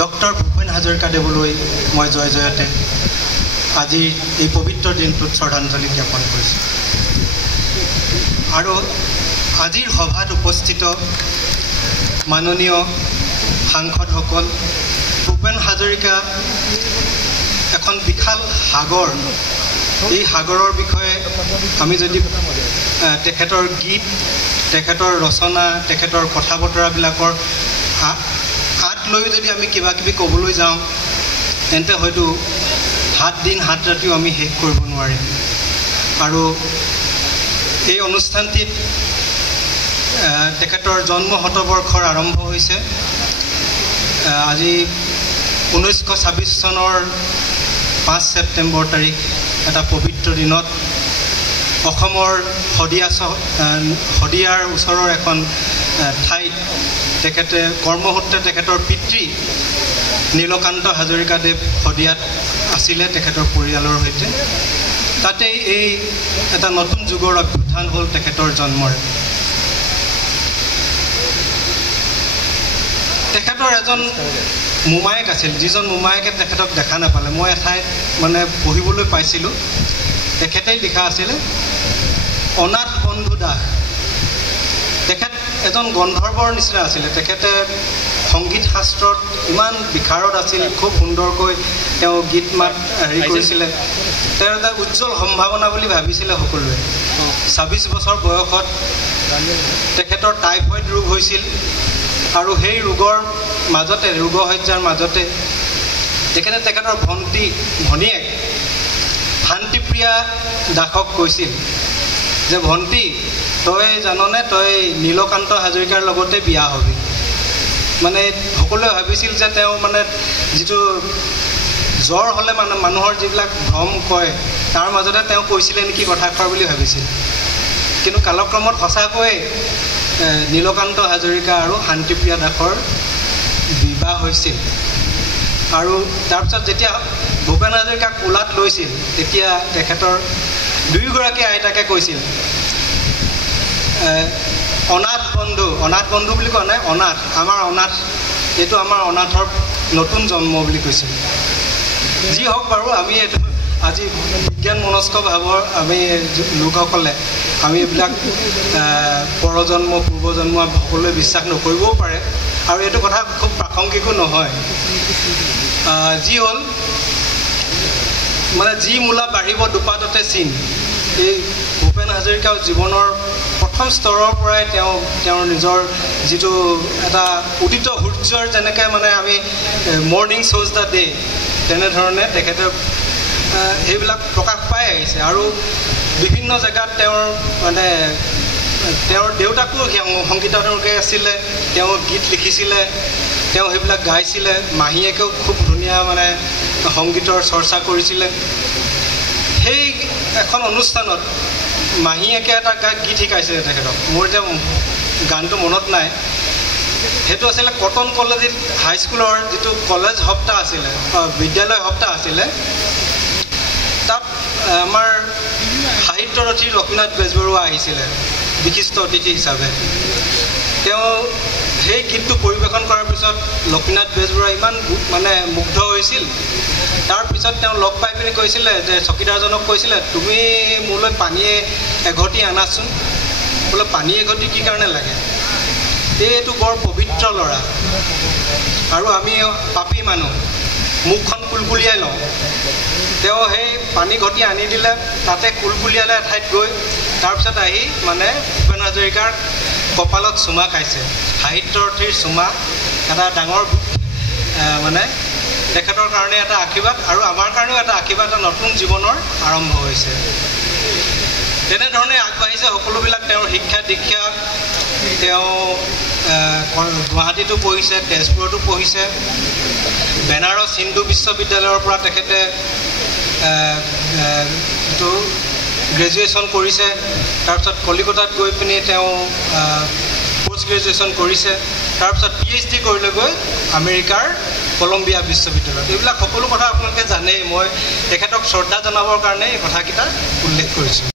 Doctor Bhupen হাজৰিকাদেৱলৈ মই জয় জয়তে আজি এই পবিত্ৰ দিনটোত শ্ৰদ্ধাঞ্জলি জ্ঞাপন কৰিছোঁ। আৰু আজিৰ সভাত উপস্থিত মাননীয় সাংসদসকল, ভূপেন হাজৰিকা এখন বিশাল সাগৰ। এই সাগৰৰ বিষয়ে আমি যদি তেখেতৰ গীত, তেখেতৰ ৰচনা, তেখেতৰ কথা বতৰাবিলাকৰ আঁত লৈও যদি আমি কিবা কিবি ক'বলৈ যাওঁ তেন্তে হয়তো 7 দিন 7 ৰাতিও আমি শেষ কৰিব নোৱাৰিম। আৰু এই অনুষ্ঠানটিত তেখেতৰ জন্ম শতবৰ্ষৰ আৰম্ভ হৈছে। আজি 1926 চনৰ 5 ছেপ্টেম্বৰ তাৰিখ এটা পবিত্ৰ দিনত অসমৰ শদিয়াৰ ওচৰৰ এখন ঠাইত তেখেতে কৰ্মসূত্ৰে তেখেতৰ পিতৃ নীলকান্ত হাজৰিকাদেৱ শদিয়াত আছিলে তেখেতৰ পৰিয়ালৰ সৈতে। তাতেই এই এটা নতুন যুগৰ অভ্যুত্থান হ'ল তেখেতৰ জন্মৰ। তেখেতৰ এজন মোমায়েক আছিল, যিজন মোমায়েকে তেখেতক দেখা নাপালে। মই এঠাইত মানে পঢ়িবলৈ পাইছিলোঁ, তেখেতেই লিখা আছিলে অনাথ বন্ধু দাস। তেখেত এজন গন্ধৰ্বৰ নিচিনা আছিলে। তেখেতে সংগীত শাস্ত্ৰত ইমান বিশাৰদ আছিল, খুব সুন্দৰকৈ তেওঁ গীত মাত কৰিছিলে। তেওঁৰ এটা উজ্জ্বল সম্ভাৱনা বুলি ভাবিছিলে সকলোৱে। 26 বছৰ বয়সত তেখেতৰ টাইফয়েড ৰোগ হৈছিল আৰু সেই ৰোগৰ মাজতে, ৰোগশয্যাৰ মাজতে তেখেতে তেখেতৰ ভনীয়েক শান্তিপ্ৰিয়া দাসক কৈছিল যে ভণ্টি, তই জাননে তই নীলকান্ত হাজৰিকাৰ লগতে বিয়া হবি। মানে সকলোৱে ভাবিছিল যে তেওঁ মানে যিটো জ্বৰ হ'লে মানে মানুহৰ যিবিলাক ভ্ৰম কয় তাৰ মাজতে তেওঁ কৈছিলে নেকি কথাষাৰ বুলি ভাবিছিল। কিন্তু কালক্ৰমত সঁচাকৈয়ে নীলকান্ত হাজৰিকা আৰু শান্তিপ্ৰিয়া দাসৰ বিবাহ হৈছিল। আৰু তাৰপিছত যেতিয়া ভূপেন হাজৰিকাক কোলাত লৈছিল তেতিয়া তেখেতৰ দুয়োগৰাকী আইতাকে কৈছিল অনাথ বন্ধু বুলি কোৱা নাই, অনাথ, আমাৰ অনাথ, এইটো আমাৰ অনাথৰ নতুন জন্ম বুলি কৈছিল। যি হওক বাৰু, আমি এইটো আজি বিজ্ঞান মনস্ক ভাৱৰ আমি লোকসকলে আমি এইবিলাক পৰজন্ম পূৰ্বজন্ম সকলোৱে বিশ্বাস নকৰিবও পাৰে আৰু এইটো কথা খুব প্ৰাসংগিকো নহয়। যি হ'ল মানে যি মূলা বাঢ়িব দুপাততে চিন। এই ভূপেন হাজৰিকাৰ জীৱনৰ প্ৰথম স্তৰৰ পৰাই তেওঁৰ নিজৰ যিটো এটা উদিত সূৰ্যৰ যেনেকৈ মানে আমি মৰ্ণিং শ্ব'জ দ্য ডে, তেনেধৰণে তেখেতে সেইবিলাক প্ৰকাশ পাই আহিছে। আৰু বিভিন্ন জেগাত তেওঁৰ দেউতাকো সংগীতজ্ঞ আছিলে, তেওঁ গীত লিখিছিলে, তেওঁ সেইবিলাক গাইছিলে। মাহীয়েকেও খুব ধুনীয়া মানে সংগীতৰ চৰ্চা কৰিছিলে। সেই এখন অনুষ্ঠানত মাহীয়েকে এটা গীত শিকাইছিলে তেখেতক। মোৰ এতিয়া গানটো মনত নাই। সেইটো আছিলে কটন কলেজ হাইস্কুলৰ যিটো কলেজ সপ্তাহ আছিলে, বিদ্যালয় সপ্তাহ আছিলে। তাত আমাৰ সাহিত্যৰথী লক্ষ্মীনাথ বেজবৰুৱা আহিছিলে বিশিষ্ট অতিথি হিচাপে। তেওঁ সেই গীতটো পৰিৱেশন কৰাৰ পিছত লক্ষ্মীনাথ বেজবৰুৱা ইমান মানে মুগ্ধ হৈছিল। তাৰপিছত তেওঁ লগ পাই পিনি কৈছিলে যে চকীদাৰজনক কৈছিলে, তুমি মোলৈ পানী এঘটি আনাচোন। বোলে পানী এঘটি কি কাৰণে লাগে? এইটো বৰ পবিত্ৰ ল'ৰা আৰু আমি পাপী মানুহ, মুখখন কুলকুলিয়াই লওঁ। তেওঁ সেই পানী ঘটি আনি দিলে, তাতে কুলকুলিয়ালে এঠাইত গৈ। তাৰপিছত আহি মানে ভূপেন হাজৰিকাৰ কপালত চুমা খাইছে। সাহিত্যৰথীৰ চুমা এটা ডাঙৰ মানে তেখেতৰ কাৰণে এটা আশীৰ্বাদ আৰু আমাৰ কাৰণেও এটা আশীৰ্বাদ, এটা নতুন জীৱনৰ আৰম্ভ হৈছে। তেনেধৰণে আগবাঢ়িছে সকলোবিলাক। তেওঁৰ শিক্ষা দীক্ষা, তেওঁ গুৱাহাটীতো পঢ়িছে, তেজপুৰতো পঢ়িছে। বেনাৰস হিন্দু বিশ্ববিদ্যালয়ৰ পৰা তেখেতে যিটো গ্ৰেজুৱেশ্যন কৰিছে। তাৰপিছত কলিকতাত গৈ পিনি তেওঁ পষ্ট গ্ৰেজুৱেশ্যন কৰিছে। তাৰপিছত PhD কৰিলেগৈ আমেৰিকাৰ কলম্বিয়া বিশ্ববিদ্যালয়ত। এইবিলাক সকলো কথা আপোনালোকে জানেই। মই তেখেতক শ্ৰদ্ধা জনাবৰ কাৰণে এই কথাকেইটা উল্লেখ কৰিছোঁ।